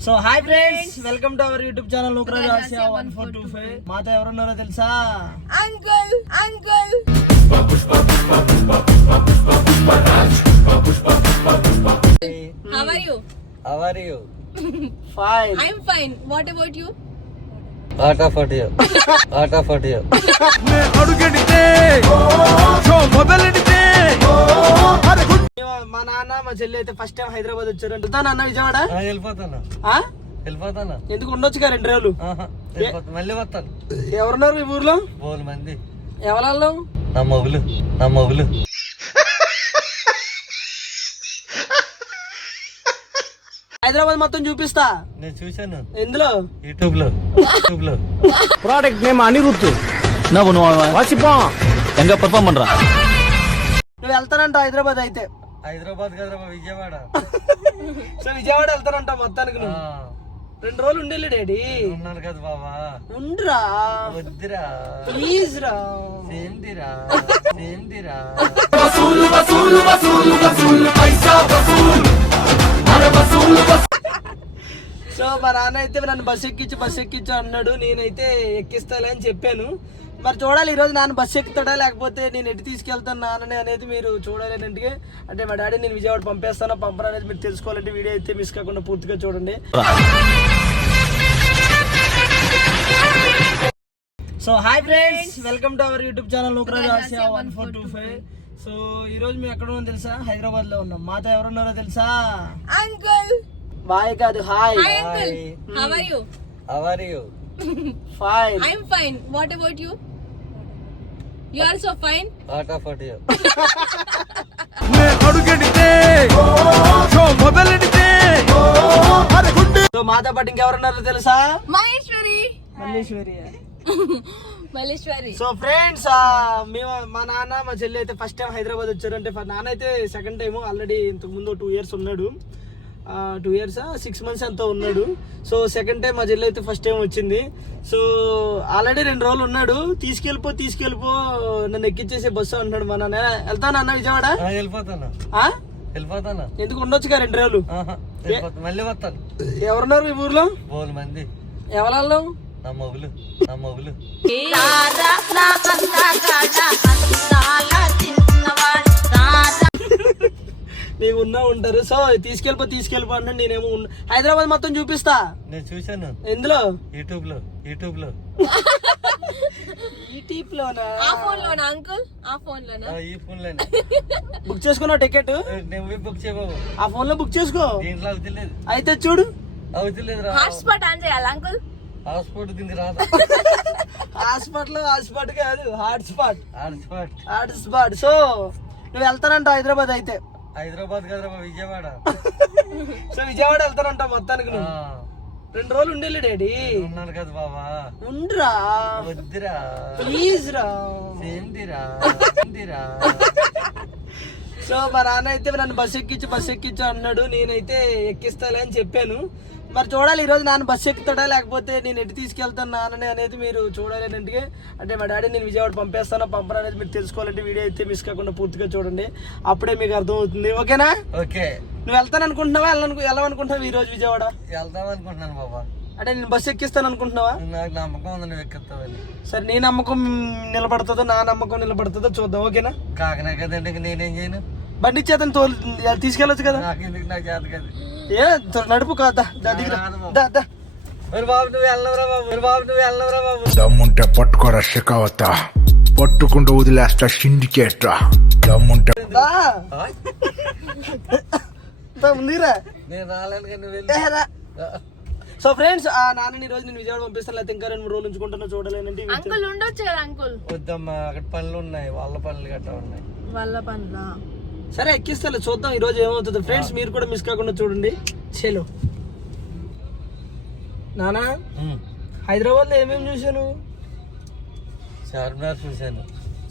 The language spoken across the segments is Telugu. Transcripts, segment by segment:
So hi friends welcome to our YouTube channel Nookaraj Asia one four two five మాతో ఎవరున్నారో తెలుసా uncle uncle how are you అవరియు fine I am fine what about you ఆట ఫటియో ఆట ఫటియో మా నాన్న మా చెల్లి అయితే ఫస్ట్ టైం హైదరాబాద్ వచ్చారు వెళ్తాను అన్న విజయవాడ? వెళ్ళిపోతాను? వెళ్ళిపోతాను? ఎందుకు కదా రెండు రోజులు? మళ్ళీ వస్తాను. ఎవరున్నారు మీ ఊర్లో? బోలు మంది. ఎవరు నా మొగులు నా మొగులు. హైదరాబాద్ మొత్తం చూపిస్తా. నేను చూశాను. ఎందులో? యూట్యూబ్లో యూట్యూబ్లో ప్రోడక్ట్ నేమ్ అనిరుత్తు నువ్వు. వాసిపో ఎంగా పర్ఫార్మ్ పண்றா నువ్వు వెళ్తానంట హైదరాబాద్ అయితే. హైదరాబాద్ కదరా విజయవాడ? సో విజయవాడ వెళ్తానంట మొత్తానికి నువ్వు. రెండు రోజులు ఉండేలే డాడీ. ఉన్నాను కదా బాబా ఉండురా. వద్దురా. ప్లీజ్ రా. ఏందిరా ఏందిరా సో మా నాన్న అయితే నన్ను బస్ ఎక్కించు బస్ ఎక్కించు అన్నాడు. నేనైతే ఎక్కిస్తాలే అని చెప్పాను. మరి చూడాలి ఈరోజు నాన్న బస్ ఎక్కుతాడా లేకపోతే నేను ఎటు తీసుకెళ్తాను నాన్నని అనేది మీరు చూడాలి అంటే అంటే మా డాడీ నేను విజయవాడ పంపేస్తానో పంపరా అనేది మీరు తెలుసుకోవాలంటే వీడియో అయితే మిస్ కాకుండా పూర్తిగా చూడండి. So hi friends welcome to our YouTube channel Asia one four two five so ఈ రోజు మేము ఎక్కడ ఉన్నాం తెలుసా? హైదరాబాద్లో ఉన్నాం. మాతో ఎవరున్నారో తెలుసా? అంకుల్ బాయ్ కాదు hi hi how are you fine I am fine what about you you are so fine ఆట ఫటియో సో మాతో పాటు ఇంకెవరున్నారో తెలుసా? మహేశ్వరి. మల్లేశ్వరి. మల్లేశ్వరి. సో ఫ్రెండ్స్ మేము మా నాన్న మా చెల్లి అయితే ఫస్ట్ టైం హైదరాబాద్ వచ్చారు అంటే ఫ- నాన్న అయితే సెకండ్ టైం ఆల్రెడీ ఇంతకు ముందు టూ ఇయర్స్ ఉన్నాడు. టూ ఇయర్స్ సిక్స్ మంత్స్ ఎంతో ఉన్నాడు. సో సెకండ్ టైం మా చెల్లి అయితే ఫస్ట్ టైం వచ్చింది. సో ఆల్రెడీ రెండు రోజులు ఉన్నాడు. తీసుకెళ్ళిపో తీసుకెళ్ళిపో నన్ను ఎక్కించేసే బస్సు అంటున్నాడు మా నాన్న. వెళ్తాను అన్న విజయవాడ? ఆ, వెళ్ళిపోతాను? ఆ? వెళ్ళిపోతాను? ఎందుకు ఉండొచ్చుగా రెండు రోజులు? మళ్ళీ వస్తాను. ఎవరున్నారు ఈ ఊర్లో? బోలు మంది. ఎవరాళ్ళు? నా మొగులు నా మొగులు. నీవు ఉన్నా ఉంటారు. సో తీసుకెళ్ళిపో తీసుకెళ్ళిపో అంటే నేనేమో ఉన్న- హైదరాబాద్ మొత్తం చూపిస్తా. నేను చూశాను. ఎందులో? యూట్యూబ్లో యూట్యూబ్లో ఈ టీప్ లోనా ఆ ఫోన్ లోనా అంకుల్? ఆ ఫోన్ లోనా ఆ, ఈ ఫోన్లోనే బుక్ చేసుకున్నావు టికెట్? నేను పోయి బుక్ చేయబాబు ఆ ఫోన్లో బుక్ చేసుకో. దీంట్లో అవుతలేదు అయితే చూడు. అవుతలేదు రా. హాట్స్పాట్ ఆన్ చేయాలి అంకుల్? హాస్పిటల్ దీనికి రాదు. హాస్పిటల్ హాస్పిటల్ కాదు hot spot hospital hot spot so నువ్వు వెళ్తానంట హైదరాబాద్ అయితే. హైదరాబాద్ కదరా విజయవాడ? సో విజయవాడ వెళ్తానంట మొత్తానికి నువ్వు. రెండు రోజులు ఉండేలే డాడీ. ఉన్నాను కదా బాబా ఉండురా. వద్దురా. ప్లీజ్ రా. సో మా నాన్న అయితే నన్ను బస్ ఎక్కించు బస్ ఎక్కించు అన్నాడు. నేనైతే ఎక్కిస్తాలే అని చెప్పాను. మరి చూడాలి ఈరోజు నాన్న బస్ ఎక్కుతాడా లేకపోతే నేను ఎటు తీసుకెళ్తాను నాన్నని అనేది మీరు చూడాలి అంటే అంటే మా డాడీ నేను విజయవాడ పంపేస్తానో పంపరా అనేది మీరు తెలుసుకోవాలంటే వీడియో అయితే మిస్ కాకుండా పూర్తిగా చూడండి. అప్పుడే మీకు అర్థమవుతుంది. ఓకేనా? ఓకే. నువ్వు వెళ్తాను అనుకుంటున్నావా? వెళ్ళను వెళ్ళాలనుకుంటున్నావా ఈ రోజు విజయవాడ? వెళ్దాం అనుకుంటున్నాను బాబా. అంటే నేను బస్ ఎక్కిస్తాను అనుకుంటున్నావా? నాకు నమ్మకం ఉంది నువ్వు ఎక్కిస్తావని సరే నీ నమ్మకం నిలబడుతుందో నా నమ్మకం నిలబడుతుందో చూద్దాం ఓకేనా? కాకనే కదండి నేనేం చేయను? బండి చేతను తోలు తీసుకెళ్ళొచ్చు కదా? నాకు ఎందుకు నాకు చేత కదా. ఏ నడుపు కాదా దా దిగురా. దా దా మరి బాబు నువ్వు వెళ్ళవరా బాబు? బాబు నువ్వు వెళ్ళవరా బాబు? దమ్ముంటే పట్టుకోరా షెకావత పట్టుకుంటూ వదిలేస్తా సిండికేట్ దమ్ముంటే ఉందిరా. నేను రాలేను కానీ వెళ్ళి. సో ఫ్రెండ్స్ ఆ నాన్నని ఈ రోజు నేను విజయవాడ పంపిస్తాను. లేకపోతే ఇంకా రెండు మూడు రోజులు ఉంచుకుంటానో చూడలేనంటే ఇవి అంకుల్ ఉండొచ్చు కదా అంకుల్ వద్దమ్మా అక్కడ పనులు ఉన్నాయి. వాళ్ళ పనులు గట్రా ఉన్నాయి. వాళ్ళ పనులా? సరే ఎక్కిస్తాలే చూద్దాం. ఈ రోజు ఏమవుతుందో ఫ్రెండ్స్ మీరు కూడా మిస్ కాకుండా చూడండి. చలో నానా ఉమ్. హైదరాబాద్లో ఏమేమి చూసాను చార్మినార్ చూశాను.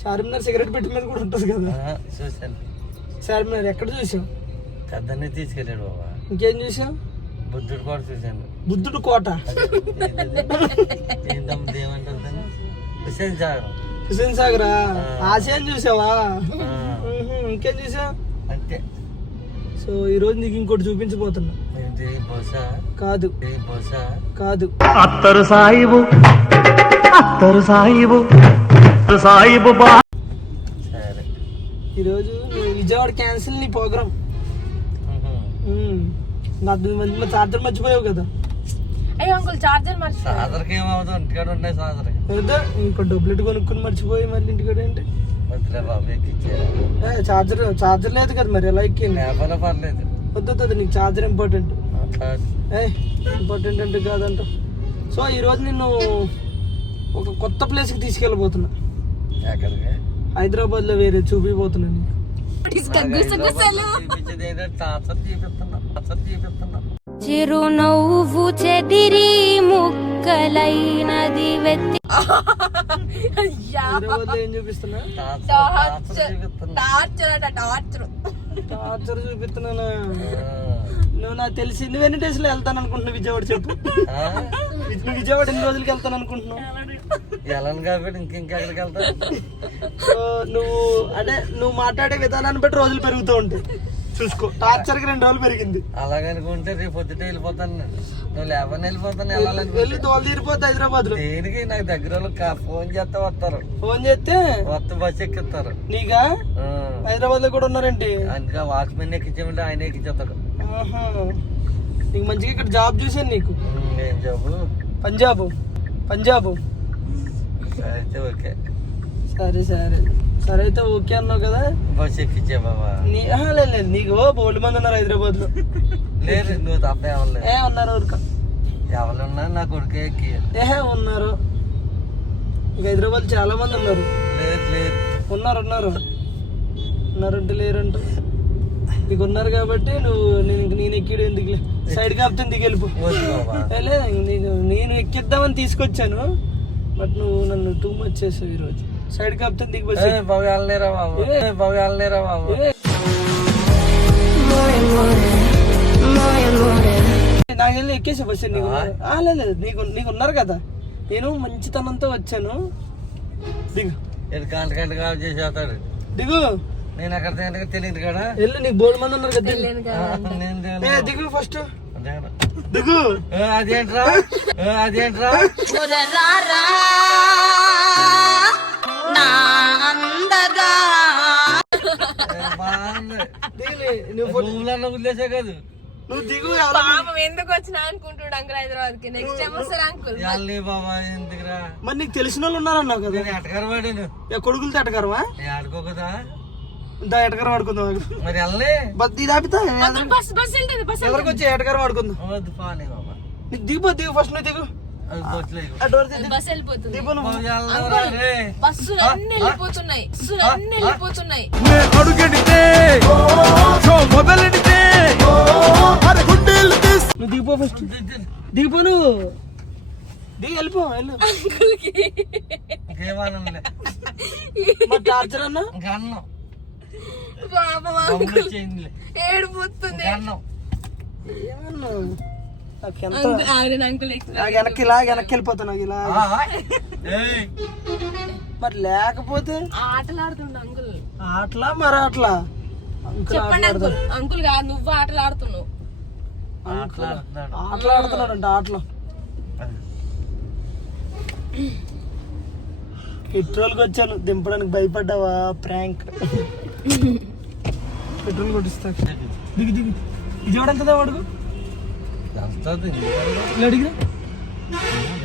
చార్మినార్ సిగరెట్ పెట్టి మీద కూడా ఉంటుంది కదా. చూశాను. చార్మినార్ ఎక్కడ చూసావు పెద్దనే తీసుకెళ్ళాడు బాబా. ఇంకేం చూసావు బుద్ధుడు కూడా చూశాను. బుద్ధుడు కోట. ఏమంటారు? హుస్సేన్ సాగర్. హుసేన్ సాగరా? ఆసియాన్ చూసావా ఇంకేం చూసావు అంతే. సో ఈ రోజు నీకు ఇంకోటి చూపించబోతున్నా. కాదు. కాదు. అత్తరు సాయిబు అత్తరు సాయిబు సాయిబు ఈరోజు విజయవాడ క్యాన్సిల్ నీ ప్రోగ్రామ్ నాకు మంచి చార్జర్ మర్చిపోయావు కదా. అయ్యో అంకుల్ చార్జర్ ఇంటికాడ ఉన్నాయి ఇంకో కొనుక్కుని మర్చిపోయి మళ్ళీ ఇంటికాడ ఏంటి చార్జర్ చార్జర్ లేదు కదా మరి ఎలా ఎక్కింది? పర్లేదు. వద్దు వద్దు నీకు చార్జర్ ఇంపార్టెంట్ ఏ ఇంపార్టెంట్ అంటే కాదంట. సో ఈరోజు నిన్ను ఒక కొత్త ప్లేస్కి తీసుకెళ్ళబోతున్నా. ఎక్కడికి? హైదరాబాద్లో వేరే చూపిపోతున్నా నీకు. చిరునవ్వు చెదిరి ముక్కలైనది. వెత్తి torture torture torture torture torture. Torture చూపిస్తున్నానా. నువ్వు నాకు తెలిసి నువ్వు ఎన్ని డేస్లో వెళ్తాను అనుకుంటున్నావు విజయవాడ చెప్పు? నువ్వు విజయవాడ ఎన్ని రోజులకి వెళ్తాను అనుకుంటున్నావు? ఎలాను కాబట్టి ఇంకెక్కడికి వెళ్తా సో నువ్వు అంటే నువ్వు మాట్లాడే విధానాన్ని బట్టి రోజులు పెరుగుతూ ఉంటాయి. చూసుకో టార్చర్కి రెండు రోజులు పెరిగింది. అలాగనుకుంటే రేపు పొద్దుట వెళ్ళిపోతాను నేను. నువ్వు లేవని వెళ్ళిపోతాను వెళ్ళాలనుకుంటే వెళ్ళి. తోలు తీరిపోతే హైదరాబాద్లో దేనికి నాకు దగ్గర ఫోన్ చేస్తే వస్తారు. ఫోన్ చేస్తే కొత్త బస్సు ఎక్కిస్తారు నీగా. హైదరాబాద్లో కూడా ఉన్నారేంటి? అందుకే వాచ్మెన్ ఎక్కించమంటే ఆయన ఎక్కించేస్తాడు. నీకు మంచిగా ఇక్కడ జాబ్ చూసాను నీకు. ఏం జాబు? పంజాబ్. పంజాబ్. అయితే ఓకే. సరే సరే. సరే అయితే ఓకే అన్నావు కదా? బస్సు ఎక్కించే బాబా నీ లేదు నీకు బోల్డ్ మంది ఉన్నారు హైదరాబాద్లో లేదు నువ్వు తప్ప ఏ ఉన్నారు ఊరిక. ఎవరున్నా నా కొడుకే ఏహే ఉన్నారు. ఇంకా హైదరాబాద్ చాలా మంది ఉన్నారు. లేదు లేదు ఉన్నారు ఉన్నారు. ఉన్నారంటే లేరంట. నీకు ఉన్నారు కాబట్టి నువ్వు నేను ఇంక నేను ఎక్కిడు ఎందుకులే? సైడ్ కాపుతే దిగి వెళ్ళిపో. వద్దు బాబా. ఏ లేదు నీకు నేను ఎక్కిద్దామని తీసుకొచ్చాను. బట్ నువ్వు నన్ను టూ మచ్ చేసావు ఈరోజు. సైడ్ కాపుతే దిగి బస్ ఏ బాబు వెళ్ళలేరా బాబు? బాబు వెళ్ళలేరా బాబు? నాకు వెళ్ళి ఎక్కేసా బస్ నీకు. ఆ, లేదు నీకు నీకు ఉన్నారు కదా. నేను మంచితనంతో వచ్చాను. దిగు. ఇది గంట గంట కాల్ చేసేస్తాడు. దిగు. నేను ఎక్కడ తినక తెలియదు కదా. వెళ్ళి నీకు బోల్డ్ మంది ఉన్నారు కదా దిగు. నేను. దిగు ఫస్ట్. దిగు. ఏ, అదేంట్రా? అదేంట్రా? నువ్వు ఫోన్- భూములన్న వదిలేసే కాదు. నువ్వు దిగు పాపం ఎందుకు వచ్చినా అనుకుంటున్నాడు అంకుల్ హైదరాబాద్కి నెక్స్ట్ టైం వస్తారు అంకుల్? వెళ్ళి బాబా ఎందుకురా? మరి నీకు తెలిసిన వాళ్ళు ఉన్నారన్నావు కదా? నేను ఎటకర వాడాను. ఏ కొడుకులు తటకరవా ఆడుకోకదా ఇంత ఎటకరం ఆడుకుందాం మరి వెళ్ళి బస్ ఇది ఆపితే? బస్ బస్ వెళ్తుంది బస్ ఎవరికి వచ్చి ఎటకరం ఆడుకుందాం? వద్దు పాని బాబా. నీకు దిగు దిగు ఫస్ట్ నువ్వు దిగు. బస్ వెళ్ళిపోతుంది. బస్సులు అన్ని వెళ్ళిపోతున్నాయి. బస్సులు అన్ని వెళ్ళిపోతున్నాయి. నువ్వు దిగిపో ఫస్ట్ దిగిపో నువ్వు. దిగి వెళ్ళిపో వెళ్ళు. టార్చర్ అన్నా. ఏడిపోతుంది. వెనక్కి ఇలా వెనక్కి మరి లేకపోతే? ఆటలు ఆడుతుండు అంకుల్. అట్లా మరి అట్లా చెప్పండి అంకుల్ అంకుల్. కాదు నువ్వు ఆటలు ఆడుతున్నావు. ఆటలు ఆడుతున్నాడు. అంట ఆటలు. పెట్రోల్కి వచ్చాను దింపడానికి భయపడ్డావా? ప్రాంక్. పెట్రోల్ కొట్టిస్తా. దిగి దిగి. విజయవాడ వెళ్తుందా ఇలా అడిగిరా?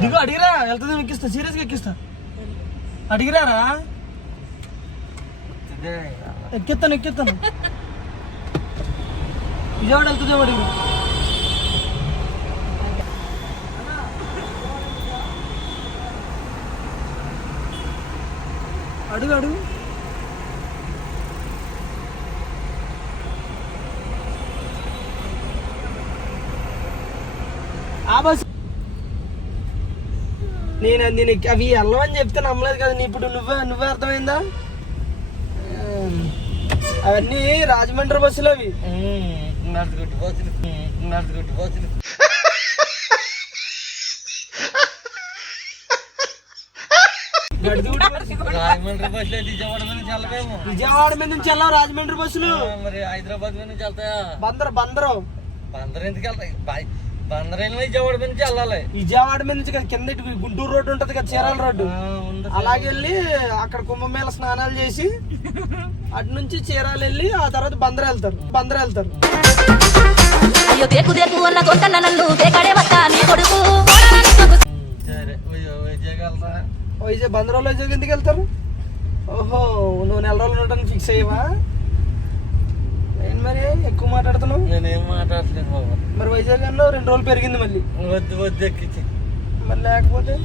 దిగు అడిగిరా. వెళ్తుంది ఎక్కిస్తా. సీరియస్గా ఎక్కిస్తా. అడిగిరారా. ఎక్కిస్తాను ఎక్కిస్తాను విజయవాడ వెళ్తుందే అడిగిరా అడుగు అడుగు. ఆ బస్ నేను నేను అవి వెళ్ళవని చెప్తే నమ్మలేదు కదా నీ ఇప్పుడు నువ్వే నువ్వే అర్థమైందా? అవన్నీ రాజమండ్రి బస్సులు అవి. నడుచుకుంటూ ఉమ్, నడుచుకుంటూ పోతులు. గడిదిగుడి బస్సు. రాజమండ్రి బస్సులో విజయవాడ మీద నుంచి వెళ్తామేమో విజయవాడ మీద నుంచి వెళ్ళాం రాజమండ్రి బస్సులు? మరి హైదరాబాద్ మీద నుంచి వెళ్తాయా? బందరు బందరు. బందర్ ఎందుకు వెళ్తాయి? బాయ్ బందర్ వెళ్ళిన విజయవాడ నుంచి వెళ్ళాలి. విజయవాడ మీద నుంచి కదా కింద ఇటు గుంటూరు రోడ్డు ఉంటది కదా చీరాల రోడ్డు. అలాగే వెళ్ళి అక్కడ కుంభమేళ స్నానాలు చేసి అటు నుంచి చీరాలు వెళ్ళి ఆ తర్వాత బందర్ వెళ్తారు బందర్ వెళ్తారు. అయ్యో దేకు దేకు అన్న గొంతన్న నన్ను బేకాడే వస్తా నీ కొడుకు. ఉమ్, సరే విజయ విజయకి వెళ్తా వైజాగ్ బందర్ వాళ్ళు వైజాగ్ ఎందుకు వెళ్తారు? ఓహో నువ్వు నెల రోజులు ఉండడానికి ఫిక్స్ అయ్యవా? ఏంటి మరి? ఎక్కువ మాట్లాడుతున్నావు? నేనేం మాట్లాడలేదు బాబు. మరి వైజాగ్ అన్న రెండు రోజులు పెరిగింది మళ్ళీ. వద్దు వద్దు ఎక్కించి. మరి లేకపోతే?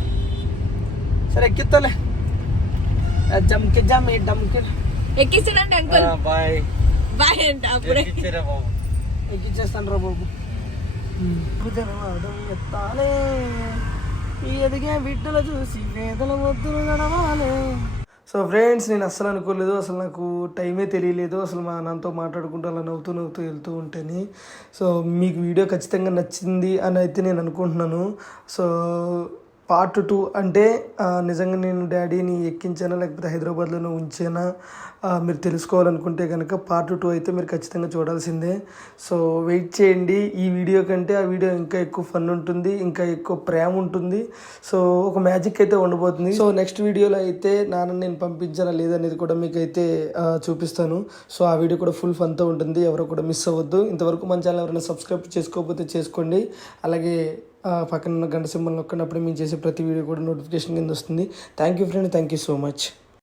సరే ఎక్కిస్తాలే జమ్కి జమ్ డమ్కి. ఎక్కిస్తానంటే అంకుల్. బాయ్. బాయ్ అంట అప్పుడే. ఎక్కించారా బాబు. ఎక్కిచ్చేస్తాను రా బాబు. జనవాదం ఎత్తాలే ఈ ఎదిగే బిడ్డలు చూసి వేదల వద్దులు నడవాలే. సో ఫ్రెండ్స్ నేను అస్సలు అనుకోలేదు అసలు నాకు టైమే తెలియలేదు అసలు మా నాన్నతో మాట్లాడుకుంటూ అలా నవ్వుతూ నవ్వుతూ వెళ్తూ ఉంటేని. సో మీకు వీడియో ఖచ్చితంగా నచ్చింది అని అయితే నేను అనుకుంటున్నాను. సో పార్ట్ టూ అంటే నిజంగా నేను డాడీని ఎక్కించానా లేకపోతే హైదరాబాద్లోనే ఉంచానా మీరు తెలుసుకోవాలనుకుంటే కనుక పార్ట్ టూ అయితే మీరు ఖచ్చితంగా చూడాల్సిందే. సో వెయిట్ చేయండి. ఈ వీడియో కంటే ఆ వీడియో ఇంకా ఎక్కువ ఫన్ ఉంటుంది ఇంకా ఎక్కువ ప్రేమ ఉంటుంది. సో ఒక మ్యాజిక్ అయితే ఉండబోతుంది. సో నెక్స్ట్ వీడియోలో అయితే నాన్న నేను పంపించానా లేదనేది కూడా మీకు అయితే చూపిస్తాను. సో ఆ వీడియో కూడా ఫుల్ ఫన్తో ఉంటుంది ఎవరు కూడా మిస్ అవ్వద్దు. ఇంతవరకు మన ఛానల్ ఎవరైనా సబ్స్క్రైబ్ చేసుకోకపోతే చేసుకోండి. అలాగే పక్కన ఉన్న గంట సింబల్ నొక్కినప్పుడు మేము చేసే ప్రతి వీడియో కూడా నోటిఫికేషన్ కింద వస్తుంది. Thank you friend thank you so much